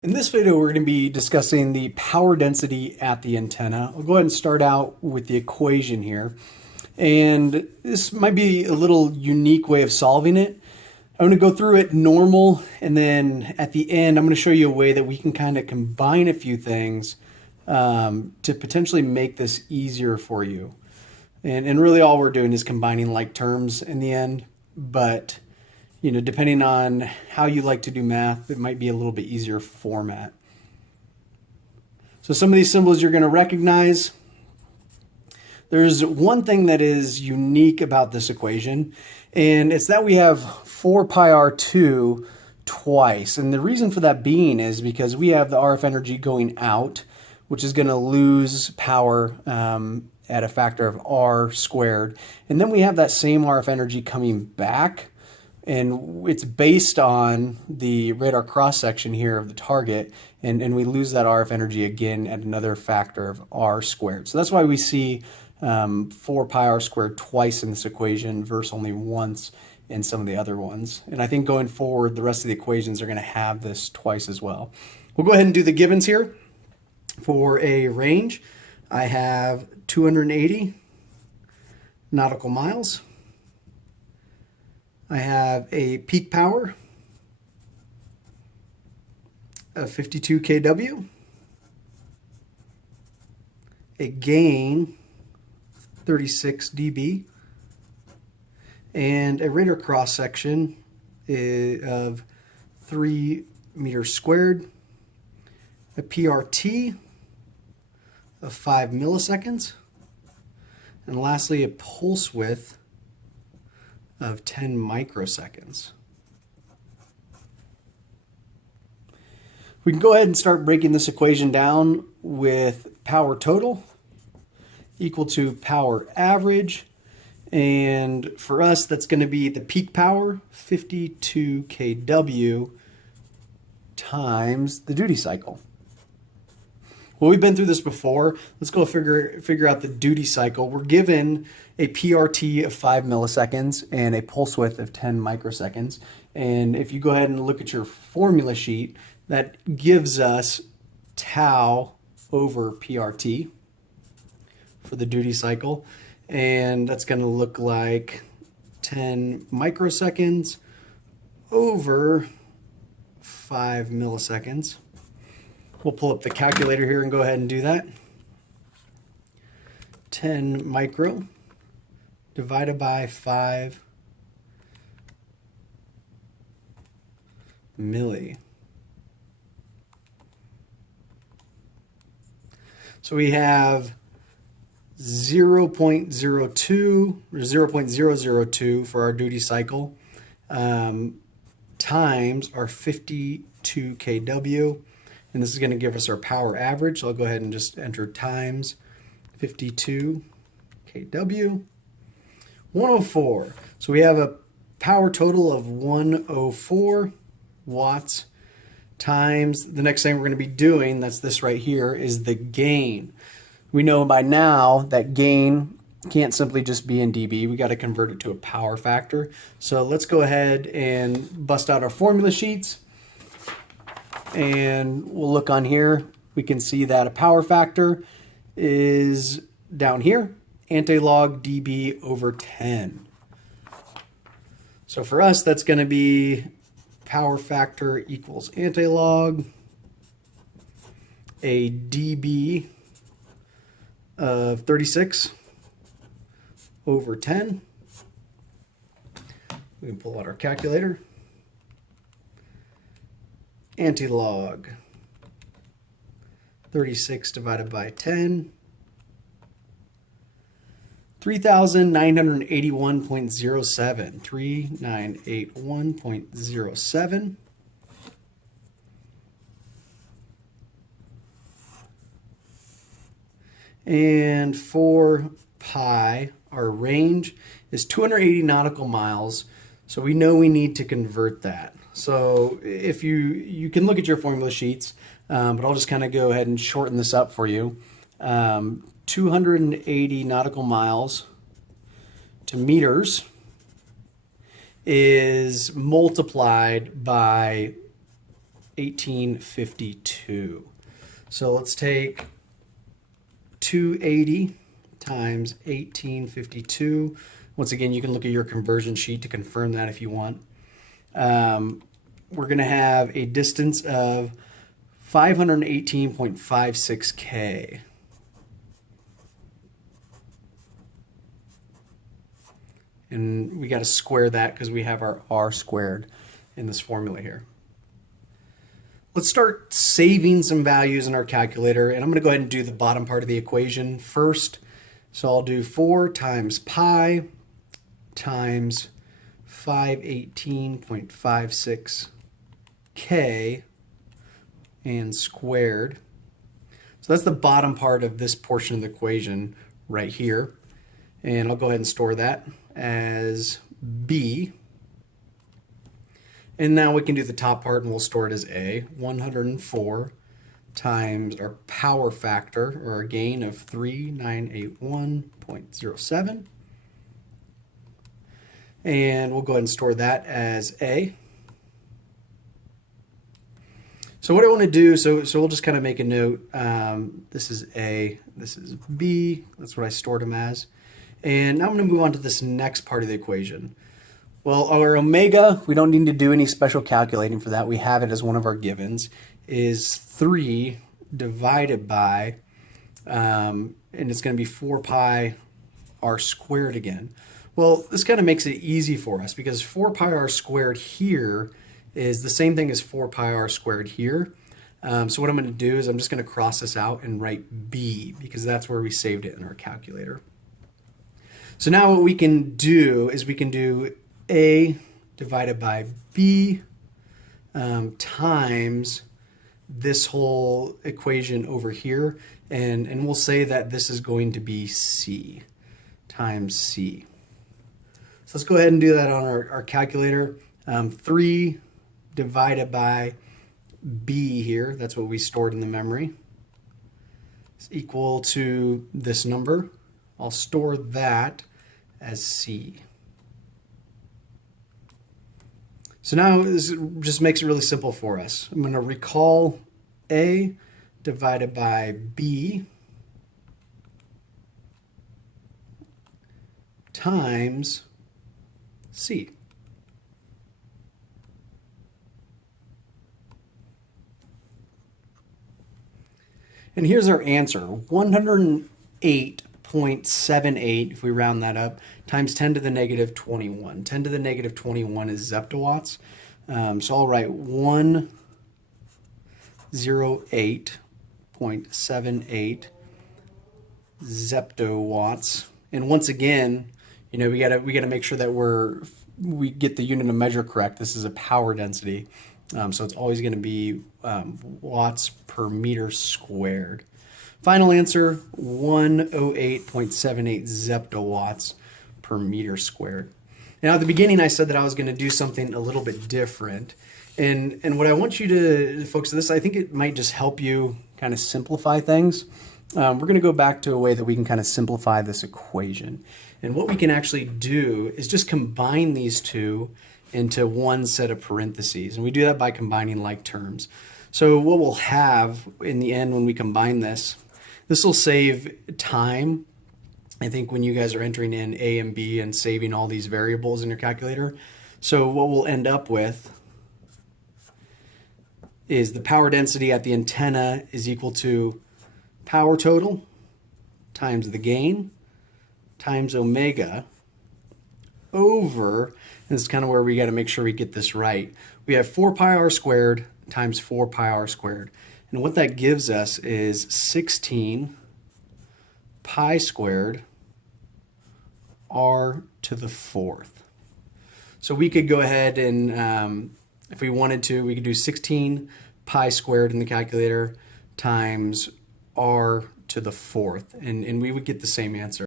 In this video, we're going to be discussing the power density at the antenna. I'll go ahead and start out with the equation here. And this might be a little unique way of solving it. I'm going to go through it normal, and then at the end, I'm going to show you a way that we can kind of combine a few things to potentially make this easier for you. And really all we're doing is combining like terms in the end, but you know, depending on how you like to do math, it might be a little bit easier format. So some of these symbols you're going to recognize. There's one thing that is unique about this equation, and it's that we have 4 pi r2 twice. And the reason for that being is because we have the RF energy going out, which is going to lose power at a factor of r squared. And then we have that same RF energy coming back, and it's based on the radar cross-section here of the target, and we lose that RF energy again at another factor of r squared. So that's why we see 4 pi r squared twice in this equation versus only once in some of the other ones. And I think going forward, the rest of the equations are going to have this twice as well. We'll go ahead and do the givens here. For a range, I have 280 nautical miles. I have a peak power of 52 kW, a gain 36 dB, and a radar cross section of 3 meters squared, a PRT of 5 milliseconds, and lastly a pulse width of 10 microseconds. We can go ahead and start breaking this equation down with power total equal to power average. And for us, that's going to be the peak power, 52 kW, times the duty cycle. Well, we've been through this before. Let's go figure out the duty cycle. We're given a PRT of 5 milliseconds and a pulse width of 10 microseconds. And if you go ahead and look at your formula sheet, that gives us tau over PRT for the duty cycle. And that's going to look like 10 microseconds over 5 milliseconds. We'll pull up the calculator here and go ahead and do that. 10 micro divided by 5 milli. So we have 0.02 or 0.002 for our duty cycle times our 52 kW. And this is going to give us our power average. So I'll go ahead and just enter times 52 kW. 104. So we have a power total of 104 watts times the next thing we're going to be doing, that's this right here, is the gain. We know by now that gain can't simply just be in dB. We got to convert it to a power factor. So let's go ahead and bust out our formula sheets. And we'll look on here. We can see that a power factor is down here, anti-log dB over 10. So for us, that's going to be power factor equals anti-log a dB of 36 over 10. We can pull out our calculator. Anti-log 36 divided by 10, 3,981.07, 3981.07. And for pi, our range is 280 nautical miles, so we know we need to convert that. So if you can look at your formula sheets, but I'll just kind of go ahead and shorten this up for you. 280 nautical miles to meters is multiplied by 1852. So let's take 280 times 1852. Once again, you can look at your conversion sheet to confirm that if you want. We're going to have a distance of 518.56 K. And we got to square that because we have our R squared in this formula here. Let's start saving some values in our calculator, and I'm going to go ahead and do the bottom part of the equation first. So I'll do 4 times pi times 518.56 K and squared. So that's the bottom part of this portion of the equation right here. And I'll go ahead and store that as B. And now we can do the top part and we'll store it as A. 104 times our power factor, or our gain of 3981.07. And we'll go ahead and store that as A. So what I want to do, so we'll just kind of make a note. This is A, this is B. That's what I stored them as. And now I'm going to move on to this next part of the equation. Well, our omega, we don't need to do any special calculating for that. We have it as one of our givens, is 3 divided by, and it's going to be 4 pi r squared again. Well, this kind of makes it easy for us because 4 pi r squared here is the same thing as 4 pi r squared here. So what I'm going to do is I'm just going to cross this out and write b because that's where we saved it in our calculator. So now what we can do is we can do a divided by b times this whole equation over here, and we'll say that this is going to be c times c. So let's go ahead and do that on our calculator. 3 divided by b here, that's what we stored in the memory, is equal to this number. I'll store that as c. So now this just makes it really simple for us. I'm going to recall a divided by b times c. And here's our answer, 108.78, if we round that up, times 10 to the negative 21. 10 to the negative 21 is zeptowatts. So I'll write 108.78 zeptowatts. And once again, you know, we gotta make sure that we get the unit of measure correct. This is a power density. So it's always going to be watts per meter squared. Final answer, 108.78 zeptowatts per meter squared. Now at the beginning I said that I was going to do something a little bit different. And what I want you to focus on this, I think it might just help you kind of simplify things. We're going to go back to a way that we can kind of simplify this equation. And what we can actually do is just combine these two into one set of parentheses. And we do that by combining like terms. So what we'll have in the end when we combine this will save time. I think when you guys are entering in A and B and saving all these variables in your calculator. So what we'll end up with is the power density at the antenna is equal to power total times the gain times omega over, and this is kind of where we got to make sure we get this right. We have 4 pi r squared times 4 pi r squared. And what that gives us is 16 pi squared r to the 4th. So we could go ahead and, if we wanted to, we could do 16 pi squared in the calculator times r to the 4th, and we would get the same answer.